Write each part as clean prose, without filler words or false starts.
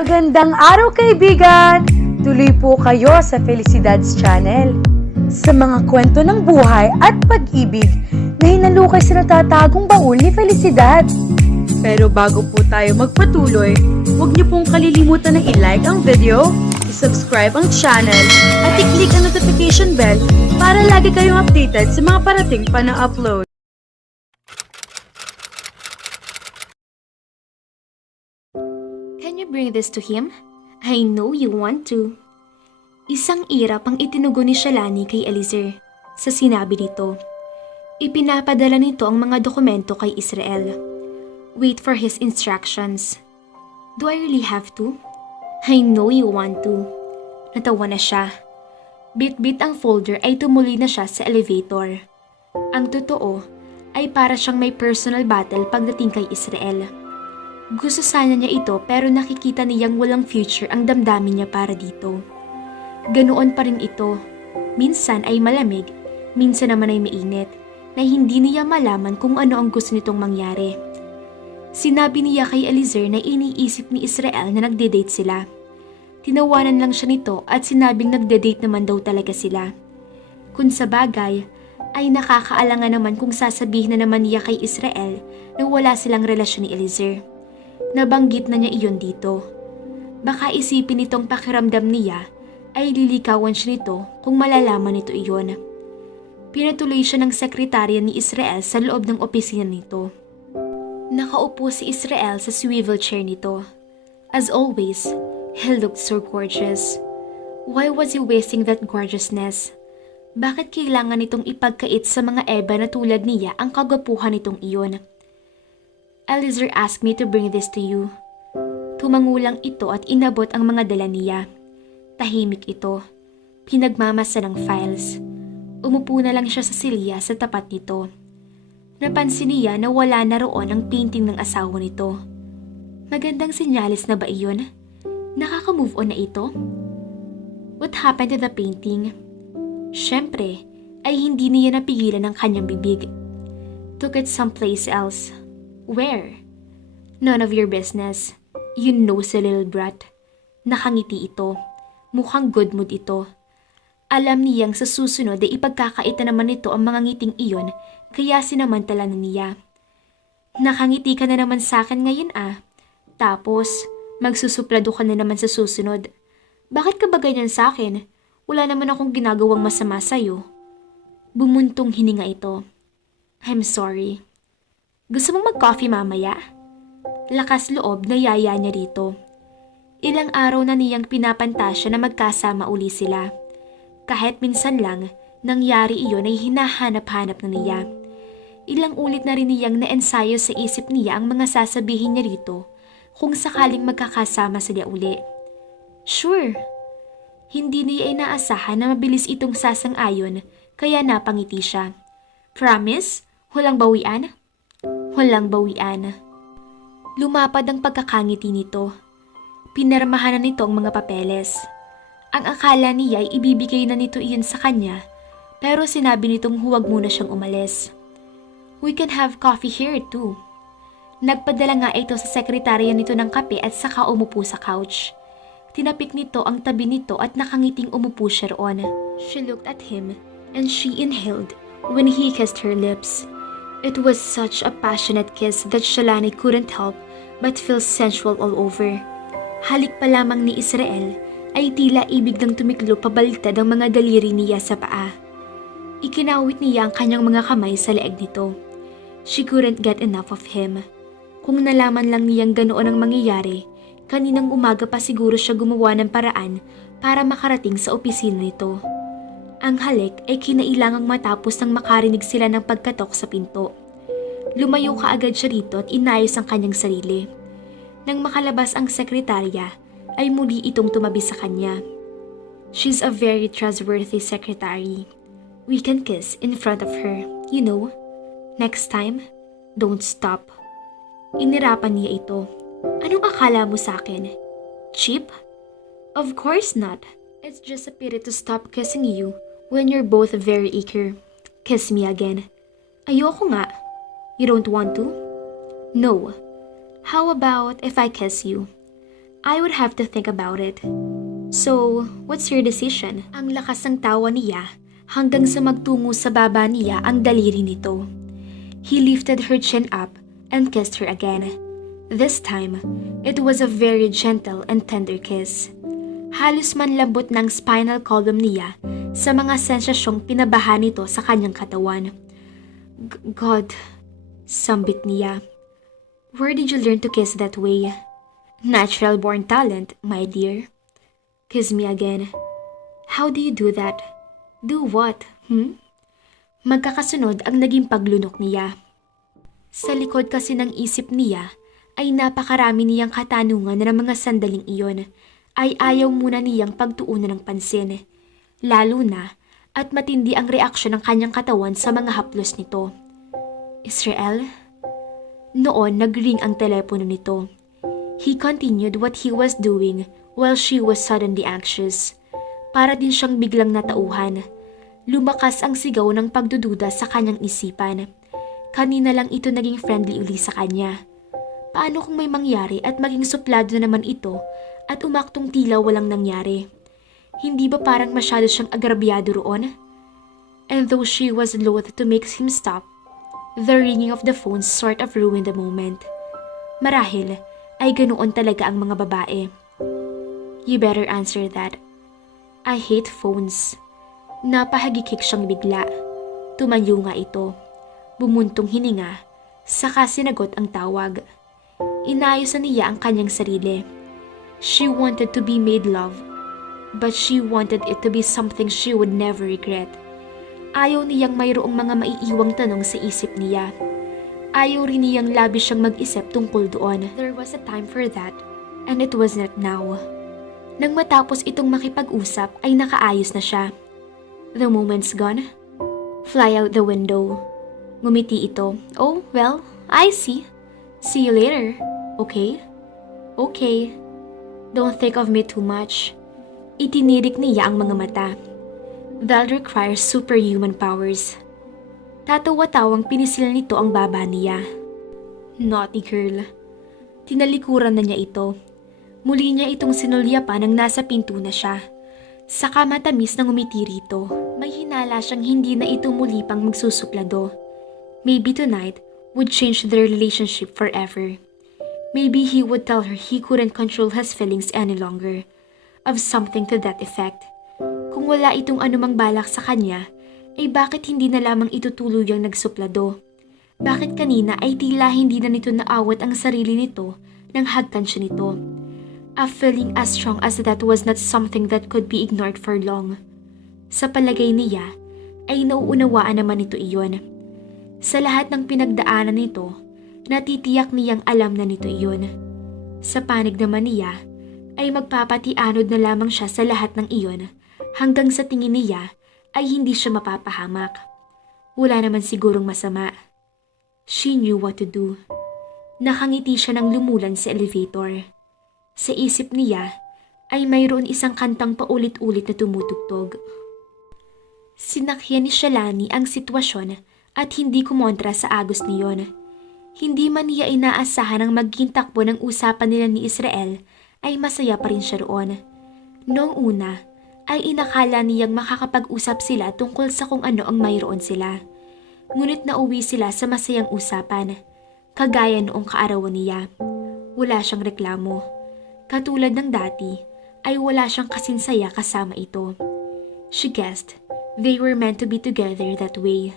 Magandang araw kaibigan! Tuloy po kayo sa Felicidad's Channel. Sa mga kwento ng buhay at pag-ibig na hinalukay sa natatagong baul ni Felicidad. Pero bago po tayo magpatuloy, huwag niyo pong kalilimutan na i-like ang video, i-subscribe ang channel, at i-click ang notification bell para lagi kayong updated sa mga parating pa na upload. Can you bring this to him? I know you want to. Isang irap ang itinugon ni Shalani kay Eliezer. Sa sinabi nito, ipinapadala nito ang mga dokumento kay Israel. Wait for his instructions. Do I really have to? I know you want to. Natawa na siya. Bit-bit ang folder ay tumuloy na siya sa elevator. Ang totoo ay para siyang may personal battle pagdating kay Israel. Gusto sana niya ito pero nakikita niyang walang future ang damdamin niya para dito. Ganoon pa rin ito. Minsan ay malamig, minsan naman ay mainit, na hindi niya malaman kung ano ang gusto nitong mangyari. Sinabi niya kay Eliezer na iniisip ni Israel na nagde-date sila. Tinawanan lang siya nito at sinabing nagde-date naman daw talaga sila. Kung sa bagay, ay nakakaalangan naman kung sasabihin na naman niya kay Israel na wala silang relasyon ni Eliezer. Nabanggit na niya iyon dito. Baka isipin nitong pakiramdam niya ay lilikawan siya nito kung malalaman nito iyon. Pinatuloy siya ng sekretarya ni Israel sa loob ng opisina nito. Nakaupo si Israel sa swivel chair nito. As always, he looked so gorgeous. Why was he wasting that gorgeousness? Bakit kailangan nitong ipagkait sa mga eba na tulad niya ang kagwapuhan nitong iyon? Eliezer asked me to bring this to you. Tumangulang ito at inabot ang mga dala niya. Tahimik ito. Pinagmamasa ng files. Umupo na lang siya sa silya sa tapat nito. Napansin niya na wala na roon ang painting ng asawa nito. Magandang sinyalis na ba iyon? Nakaka-move on na ito? What happened to the painting? Siyempre, ay hindi niya napigilan ang kanyang bibig. Took it someplace else. Where? None of your business. You know si little brat. Nakangiti ito. Mukhang good mood ito. Alam niyang sa susunod ay ipagkakaita naman nito ang mga ngiting iyon, kaya sinamantala na niya. Nakangiti ka na naman sa akin ngayon ah. Tapos, magsusuplado ka na naman sa susunod. Bakit ka ba ganyan sa akin? Wala naman akong ginagawang masama sa'yo. Bumuntong hininga ito. I'm sorry. Gusto mong mag-coffee mamaya? Lakas loob na yaya niya rito. Ilang araw na niyang pinapantasya na magkasama uli sila. Kahit minsan lang, nangyari iyon ay hinahanap-hanap na niya. Ilang ulit na rin niyang naensayo sa isip niya ang mga sasabihin niya rito kung sakaling magkakasama sila uli. Sure, hindi niya inaasahan na mabilis itong sasang-ayon kaya napangiti siya. Promise? Walang bawian? Walang bawian. Lumapad ang pagkakangiti nito. Pinirmahan na nito ang mga papeles. Ang akala niya ay ibibigay na nito iyon sa kanya, pero sinabi nitong huwag muna siyang umalis. We can have coffee here too. Nagpadala nga ito sa sekretarya nito ng kape at saka umupo sa couch. Tinapik nito ang tabi nito at nakangiting umupo siya roon. She looked at him and she inhaled when he kissed her lips. It was such a passionate kiss that Shalani couldn't help but feel sensual all over. Halik pa lamang ni Israel ay tila ibig nang tumiklo pabaliktad ang mga daliri niya sa paa. Ikinawit niya ang kanyang mga kamay sa leeg nito. She couldn't get enough of him. Kung nalaman lang niyang ganoon ang mangyayari, kaninang umaga pa siguro siya gumawa ng paraan para makarating sa opisina nito. Ang halik ay kinailangang matapos nang makarinig sila ng pagkatok sa pinto. Lumayo kaagad siya rito at inayos ang kanyang sarili. Nang makalabas ang sekretarya, ay muli itong tumabi sa kanya. She's a very trustworthy secretary. We can kiss in front of her, you know. Next time, don't stop. Inirapan niya ito. Anong akala mo sa akin? Cheap? Of course not. It's just a pity to stop kissing you when you're both very eager. Kiss me again. Ayoko nga. You don't want to? No. How about if I kiss you? I would have to think about it. So, what's your decision? Ang lakas ng tawa niya hanggang sa magtungo sa baba niya ang daliri nito. He lifted her chin up and kissed her again. This time, it was a very gentle and tender kiss. Halos manlambot ng spinal column niya sa mga sensasyong pinabaha nito sa kanyang katawan. God, sambit niya. Where did you learn to kiss that way? Natural born talent, my dear. Kiss me again. How do you do that? Do what, Magkakasunod ang naging paglunok niya. Sa likod kasi ng isip niya ay napakarami niyang katanungan na mga sandaling iyon ay ayaw muna niyang pagtuunan ng pansin. Lalo na at matindi ang reaksyon ng kanyang katawan sa mga haplos nito. Israel? Noon nagring ang telepono nito. He continued what he was doing while she was suddenly anxious. Para din siyang biglang natauhan. Lumakas ang sigaw ng pagdududa sa kanyang isipan. Kanina lang ito naging friendly uli sa kanya. Paano kung may mangyari at maging suplado na naman ito at umaktong tila walang nangyari? Hindi ba parang masyado siyang agrabyado roon? And though she was loath to make him stop, the ringing of the phone sort of ruined the moment. Marahil ay ganoon talaga ang mga babae. You better answer that. I hate phones. Napahagikik siyang bigla. Tumayo nga ito. Bumuntong hininga, saka sinagot ang tawag. Inayos na niya ang kanyang sarili. She wanted to be made love, but she wanted it to be something she would never regret. Ayaw niyang mayroong mga maiiwang tanong sa isip niya. Ayaw rin niyang labis siyang mag-isip tungkol doon. There was a time for that, and it was not now. Nang matapos itong makipag-usap ay nakaayos na siya. The moment's gone. Fly out the window. Ngumiti ito. Oh, well, I see. See you later. Okay? Okay. Don't think of me too much. Itinirik niya ang mga mata. That requires superhuman powers. Tatawa-tawang pinisil nito ang baba niya. Naughty girl. Tinalikuran na niya ito. Muli niya itong sinulya pa nang nasa pinto na siya. Saka matamis na ngumiti rito. May hinala siyang hindi na ito muli pang magsusuplado. Maybe tonight would change their relationship forever. Maybe he would tell her he couldn't control his feelings any longer. Of something to that effect. Kung wala itong anumang balak sa kanya, ay bakit hindi na lamang ito tuluyang nagsuplado? Bakit kanina ay tila hindi na nito naawat ang sarili nito nang hagkan siya nito? A feeling as strong as that was not something that could be ignored for long. Sa palagay niya, ay nauunawaan naman nito iyon. Sa lahat ng pinagdaanan nito, natitiyak niyang alam na nito iyon. Sa panig naman niya, ay magpapatianod na lamang siya sa lahat ng iyon hanggang sa tingin niya ay hindi siya mapapahamak. Wala naman sigurong masama. She knew what to do. Nakangiti siya nang lumulan sa elevator. Sa isip niya ay mayroon isang kantang paulit-ulit na tumutugtog. Sinakyan ni Shalani ang sitwasyon at hindi kumontra sa agos niyon. Hindi man niya inaasahan ang maging takbo ng usapan nila ni Israel ay masaya pa rin siya roon. Noong una ay inakala niyang makakapag-usap sila tungkol sa kung ano ang mayroon sila. Ngunit nauwi sila sa masayang usapan. Kagaya noong kaarawan niya. Wala siyang reklamo. Katulad ng dati ay wala siyang kasinsaya kasama ito. She guessed they were meant to be together that way.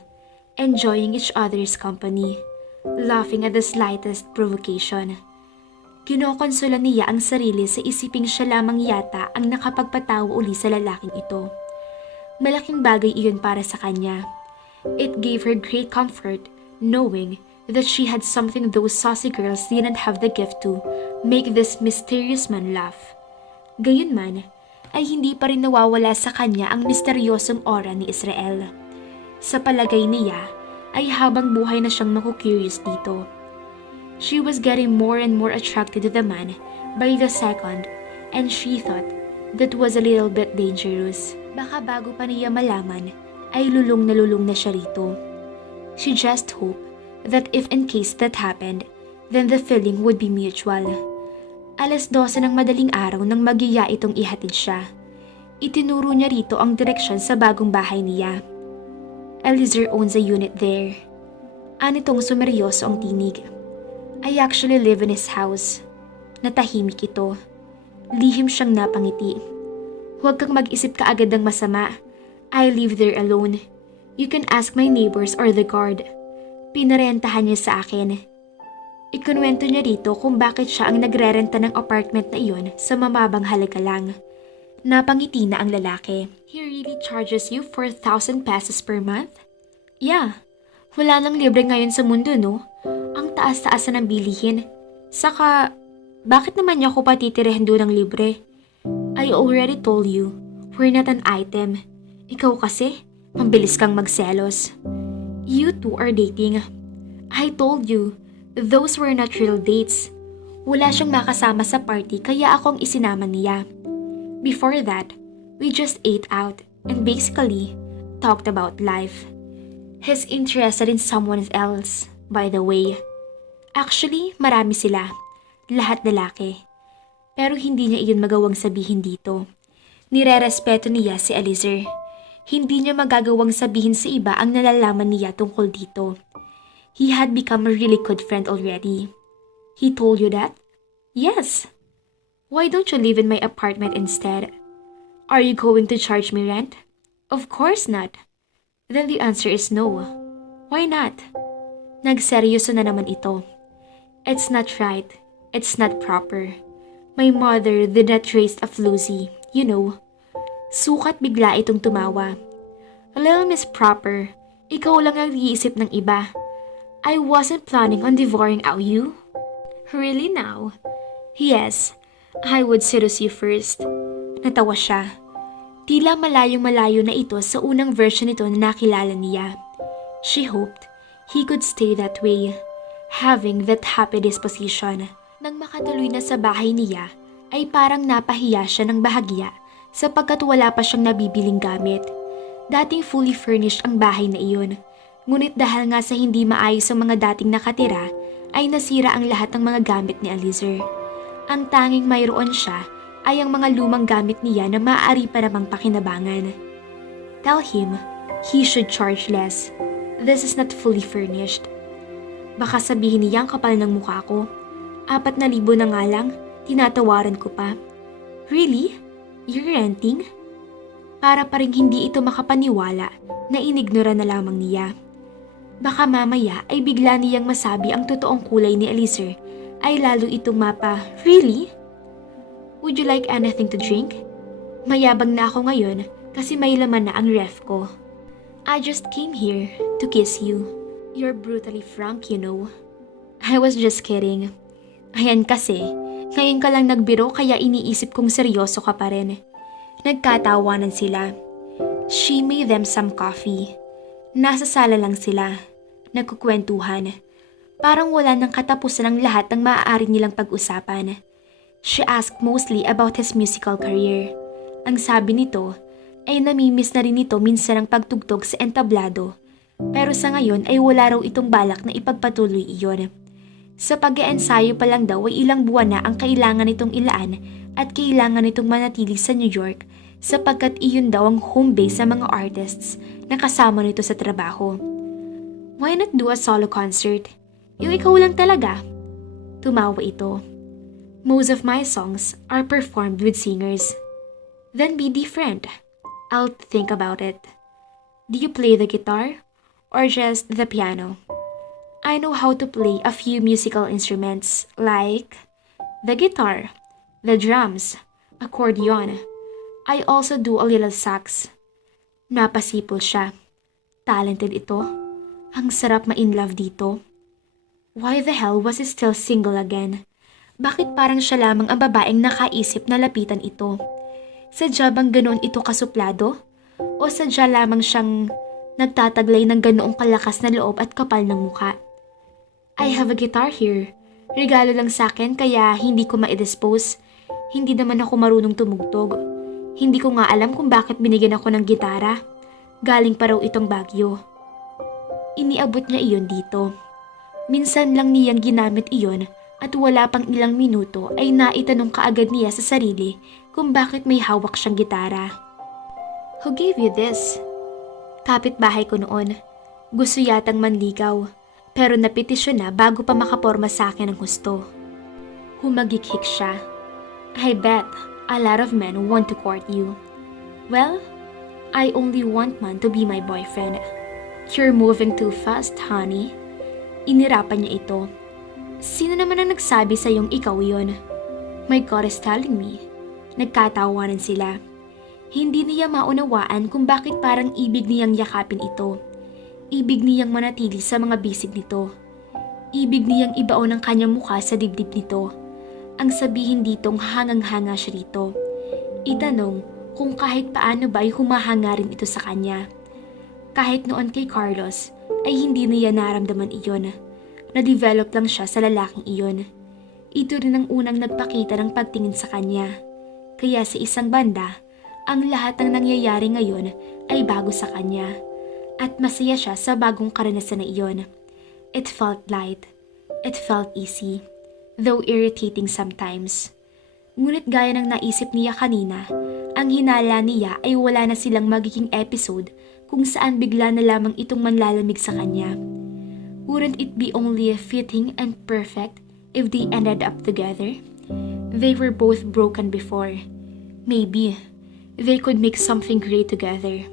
Enjoying each other's company, laughing at the slightest provocation. Kinokonsola niya ang sarili sa isiping siya lamang yata ang nakapagpatawa uli sa lalaking ito. Malaking bagay iyon para sa kanya. It gave her great comfort knowing that she had something those saucy girls didn't have the gift to, make this mysterious man laugh. Gayunman, ay hindi pa rin nawawala sa kanya ang misteryosong aura ni Israel. Sa palagay niya, ay habang buhay na siyang maku-curious dito. She was getting more and more attracted to the man by the second, and she thought that was a little bit dangerous. Baka bago pa niya malaman, ay lulong na siya rito. She just hoped that if in case that happened, then the feeling would be mutual. 12:00 ng madaling araw nang magiya itong ihatid siya. Itinuro niya rito ang direksyon sa bagong bahay niya. Eliezer owns a unit there. Anitong sumeryoso ang tinig. I actually live in his house. Natahimik ito. Lihim siyang napangiti. Huwag kang mag-isip kaagad ng masama. I live there alone. You can ask my neighbors or the guard. Pinarentahan niya sa akin. Ikunwento niya rito kung bakit siya ang nagrerenta ng apartment na iyon sa mamabang halaga lang. Napangiti na ang lalaki. He really charges you 4,000 pesos per month? Yeah. Wala nang libre ngayon sa mundo, no? Ang taas-taas ng bilihin. Saka, bakit naman niya ako patitirahin doon ng libre? I already told you, we're not an item. Ikaw kasi, mabilis kang magselos. You two are dating. I told you, those were not real dates. Wala siyang makasama sa party kaya ako ang isinama niya. Before that, we just ate out and basically talked about life. He's interested in someone else, by the way. Actually, marami sila. Lahat lalaki. Pero hindi niya iyon magawang sabihin dito. Nirerespeto niya si Eliezer. Hindi niya magagawang sabihin sa iba ang nalalaman niya tungkol dito. He had become a really good friend already. He told you that? Yes. Why don't you live in my apartment instead? Are you going to charge me rent? Of course not. Then the answer is no. Why not? Nagseryoso na naman ito. It's not right. It's not proper. My mother did not raise a floozy, you know. Sukat bigla itong tumawa. A little Miss Proper, ikaw lang ang iisip ng iba. I wasn't planning on devouring out you. Really now? Yes, I would seduce you first. Natawa siya. Tila malayong-malayo na ito sa unang version nito na nakilala niya. She hoped he could stay that way, having that happy disposition. Nang makatuloy na sa bahay niya, ay parang napahiya siya ng bahagya sapagkat wala pa siyang nabibiling gamit. Dating fully furnished ang bahay na iyon. Ngunit dahil nga sa hindi maayos ang mga dating nakatira, ay nasira ang lahat ng mga gamit ni Eliezer. Ang tanging mayroon siya ay ang mga lumang gamit niya na maaari pa namang pakinabangan. Tell him, he should charge less. This is not fully furnished. Baka sabihin niya ang kapal ng mukha ko. 4,000 na nga lang, tinatawaran ko pa. Really? You're renting? Para pa rin hindi ito makapaniwala na inignora na lamang niya. Baka mamaya ay bigla niyang masabi ang totoong kulay ni Eliezer ay lalo itong mapa. Really? Would you like anything to drink? Mayabang na ako ngayon kasi may laman na ang ref ko. I just came here to kiss you. You're brutally frank, you know. I was just kidding. Ayan kasi, ngayon ka lang nagbiro kaya iniisip kong seryoso ka pa rin. Nagkatawanan sila. She made them some coffee. Nasa sala lang sila. Nagkukwentuhan. Parang wala nang katapusan ang lahat ng maaari nilang pag-usapan. She asked mostly about his musical career. Ang sabi nito ay namimiss na rin ito minsan ang pagtugtog sa entablado. Pero sa ngayon ay wala raw itong balak na ipagpatuloy iyon. Sa pag-eensayo pa lang daw ay ilang buwan na ang kailangan nitong ilaan at kailangan nitong manatili sa New York sapagkat iyon daw ang home base sa mga artists na kasama nito sa trabaho. Why not do a solo concert? Yung ikaw lang talaga. Tumawa ito. Most of my songs are performed with singers. Then be different. I'll think about it. Do you play the guitar or just the piano? I know how to play a few musical instruments like the guitar, the drums, accordion. I also do a little sax. Napasipol siya. Talented ito. Ang sarap ma-in-love dito. Why the hell was he still single again? Bakit parang siya lamang ang babaeng nakaisip na lapitan ito? Sadya bang ganoon ito kasuplado? O sadya lamang siyang nagtataglay ng ganoong kalakas na loob at kapal ng mukha? I have a guitar here. Regalo lang sa akin kaya hindi ko ma-dispose. Hindi naman ako marunong tumugtog. Hindi ko nga alam kung bakit binigyan ako ng gitara. Galing pa raw itong Baguio. Iniabot niya iyon dito. Minsan lang niyang ginamit iyon At wala pang ilang minuto ay naitanong kaagad niya sa sarili kung bakit may hawak siyang gitara. Who gave you this? Kapitbahay ko noon. Gusto yatang manligaw, pero napetisyon na bago pa makaporma sa akin ng husto. Humagikhik siya. I bet a lot of men want to court you. Well, I only want one to be my boyfriend. You're moving too fast, honey. Inirapan niya ito. Sino naman ang nagsabi sa iyong ikaw yon? My God is telling me. Nagkatawanan sila. Hindi niya maunawaan kung bakit parang ibig niyang yakapin ito. Ibig niyang manatili sa mga bisig nito. Ibig niyang ibaon ang kanyang mukha sa dibdib nito. Ang sabihin ditong hangang-hanga siya rito. Itanong kung kahit paano ba ay humahanga rin ito sa kanya. Kahit noon kay Carlos ay hindi niya naramdaman iyon. Na-develop lang siya sa lalaking iyon. Ito rin ang unang nagpakita ng pagtingin sa kanya. Kaya sa isang banda, ang lahat ng nangyayari ngayon ay bago sa kanya. At masaya siya sa bagong karanasan na iyon. It felt light. It felt easy. Though irritating sometimes. Ngunit gaya ng naisip niya kanina, ang hinala niya ay wala na silang magiging episode kung saan bigla na lamang itong manlalamig sa kanya. Wouldn't it be only fitting and perfect if they ended up together? They were both broken before. Maybe they could make something great together.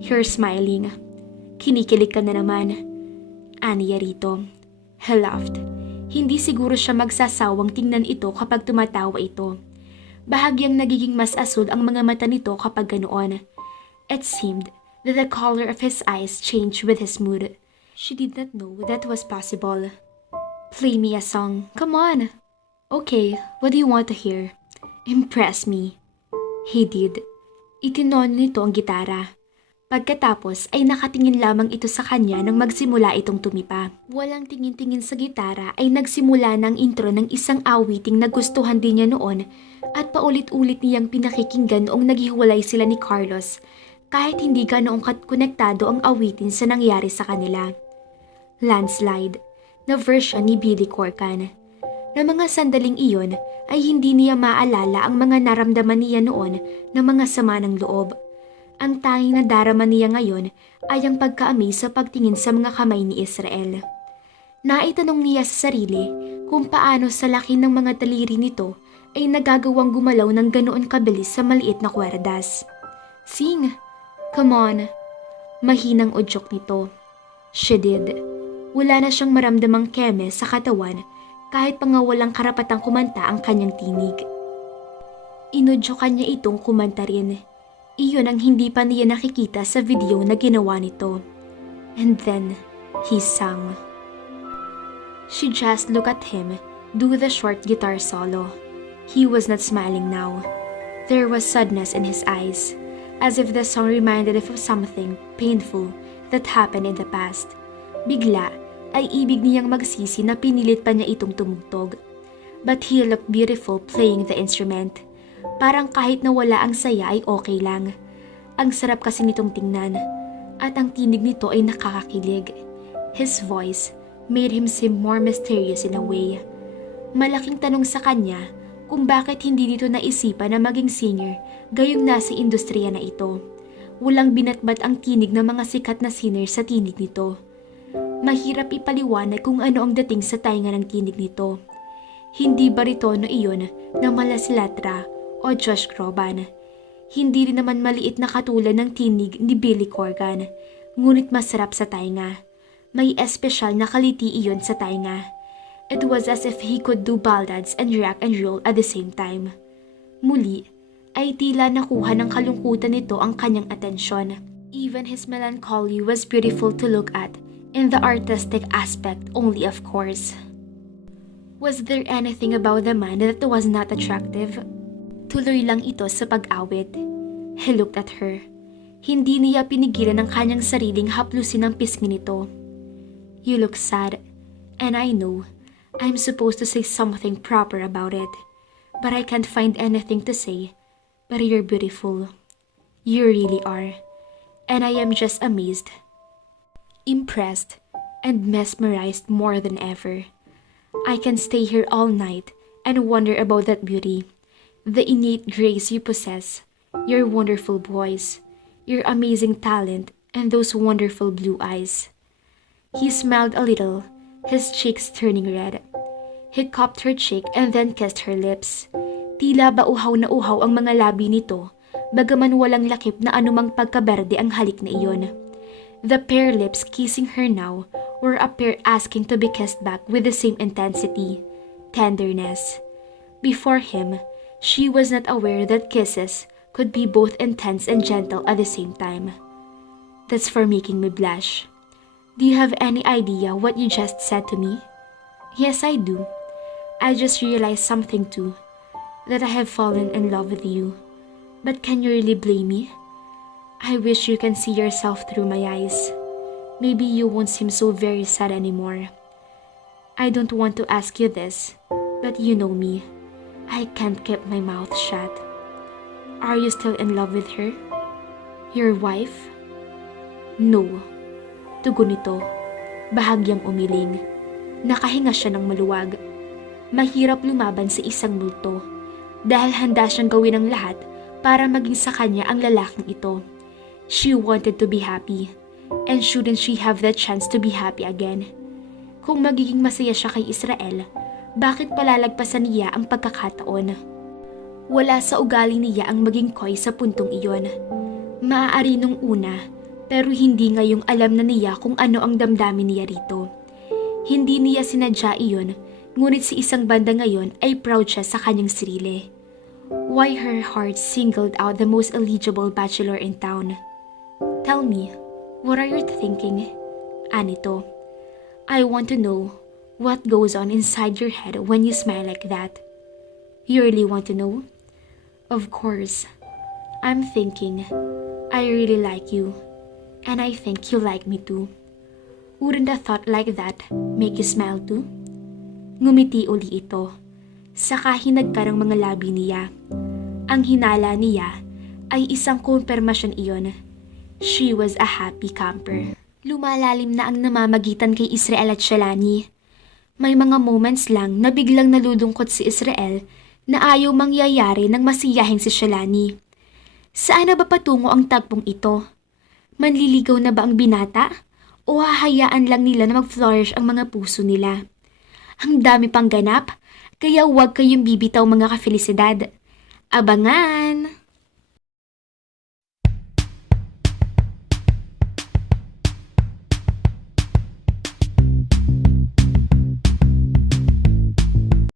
You're smiling. Kinikilig ka na naman. Aniya rito. He laughed. Hindi siguro siya magsasawang tingnan ito kapag tumatawa ito. Bahagyang nagiging mas asul ang mga mata nito kapag ganoon. It seemed that the color of his eyes changed with his mood. She did not know that was possible. Play me a song. Come on. Okay, what do you want to hear? Impress me. He did. Itinono nito ang gitara. Pagkatapos ay nakatingin lamang ito sa kanya nang magsimula itong tumipa. Walang tingin-tingin sa gitara ay nagsimula ng intro ng isang awiting nagustuhan din niya noon at paulit-ulit niyang pinakikinggan noong naghiwalay sila ni Carlos kahit hindi ganoong konektado ang awitin sa nangyari sa kanila. Landslide, na version ni Billy Corgan. Na mga sandaling iyon ay hindi niya maalala ang mga naramdaman niya noon na mga sama ng loob. Ang tanging nadarama niya ngayon ay ang pagka-amaze sa pagtingin sa mga kamay ni Israel. Naitanong niya sa sarili kung paano sa laki ng mga daliri nito ay nagagawang gumalaw ng ganoon kabilis sa maliit na kwerdas. Sing! Come on! Mahinang udyok nito. She did. Wala na siyang maramdamang keme sa katawan kahit pa nga walang karapatang kumanta ang kanyang tinig. Inudyokan niya itong kumanta rin. Iyon ang hindi pa niya nakikita sa video na ginawa nito. And then, he sang. She just looked at him do the short guitar solo. He was not smiling now. There was sadness in his eyes, as if the song reminded him of something painful that happened in the past. Bigla ay ibig niyang magsisi na pinilit pa niya itong tumugtog. But he looked beautiful playing the instrument. Parang kahit nawala ang saya ay okay lang. Ang sarap kasi nitong tingnan. At ang tinig nito ay nakakakilig. His voice made him seem more mysterious in a way. Malaking tanong sa kanya kung bakit hindi nito naisipan na maging singer gayong nasa industriya na ito. Walang binatbat ang tinig ng mga sikat na singer sa tinig nito. Mahirap ipaliwanag kung ano ang dating sa tainga ng tinig nito. Hindi baritono iyon na Mala Silatra o Josh Groban. Hindi rin naman maliit na katulad ng tinig ni Billy Corgan, ngunit masarap sa tainga. May espesyal na kaliti iyon sa tainga. It was as if he could do ballads and rock and roll at the same time. Muli, ay tila nakuha ng kalungkutan nito ang kanyang atensyon. Even his melancholy was beautiful to look at, in the artistic aspect only of course. Was there anything about the man that was not attractive? Tuloy lang ito sa pag-awit. He looked at her. Hindi niya pinigilan ang kanyang sariling haplusin ang pisngi nito. You look sad, and I know I'm supposed to say something proper about it, but I can't find anything to say. But you're beautiful. You really are. And I am just amazed, impressed, and mesmerized more than ever. I can stay here all night and wonder about that beauty, the innate grace you possess, your wonderful voice, your amazing talent, and those wonderful blue eyes. He smiled a little, his cheeks turning red. He cupped her cheek and then kissed her lips. Tila ba uhaw na uhaw ang mga labi nito, bagaman walang lakip na anumang pagkaberde ang halik na iyon. The pair lips kissing her now were a pair asking to be kissed back with the same intensity, tenderness. Before him, she was not aware that kisses could be both intense and gentle at the same time. That's for making me blush. Do you have any idea what you just said to me? Yes, I do. I just realized something too, that I have fallen in love with you. But can you really blame me? I wish you can see yourself through my eyes. Maybe you won't seem so very sad anymore. I don't want to ask you this, but you know me. I can't keep my mouth shut. Are you still in love with her? Your wife? No. Tugon nito, bahagyang umiling. Nakahinga siya ng maluwag. Mahirap lumaban sa isang multo dahil handa siyang gawin ang lahat para maging sa kanya ang lalaking ito. She wanted to be happy, and shouldn't she have the chance to be happy again? Kung magiging masaya siya kay Israel, bakit palalagpasan niya ang pagkakataon? Wala sa ugali niya ang maging coy sa puntong iyon. Maaari nung una, pero hindi ngayong alam na niya kung ano ang damdamin niya rito. Hindi niya sinadya iyon, ngunit si isang banda ngayon ay proud siya sa kanyang sarili. Why her heart singled out the most eligible bachelor in town? Tell me, what are you thinking? Anito, I want to know what goes on inside your head when you smile like that. You really want to know? Of course. I'm thinking, I really like you, and I think you like me too. Wouldn't a thought like that make you smile too? Ngumiti uli ito. Saka hinagka ng mga labi niya. Ang hinala niya ay isang kumpirmasyon iyon. She was a happy camper. Lumalalim na ang namamagitan kay Israel at Shalani. May mga moments lang na biglang nalulungkot si Israel na ayaw mangyayari ng masiyahing si Shalani. Saan na ba patungo ang tagpong ito? Manliligaw na ba ang binata? O hahayaan lang nila na mag-flourish ang mga puso nila? Ang dami pang ganap, kaya huwag kayong bibitaw mga kafelisidad. Abangan!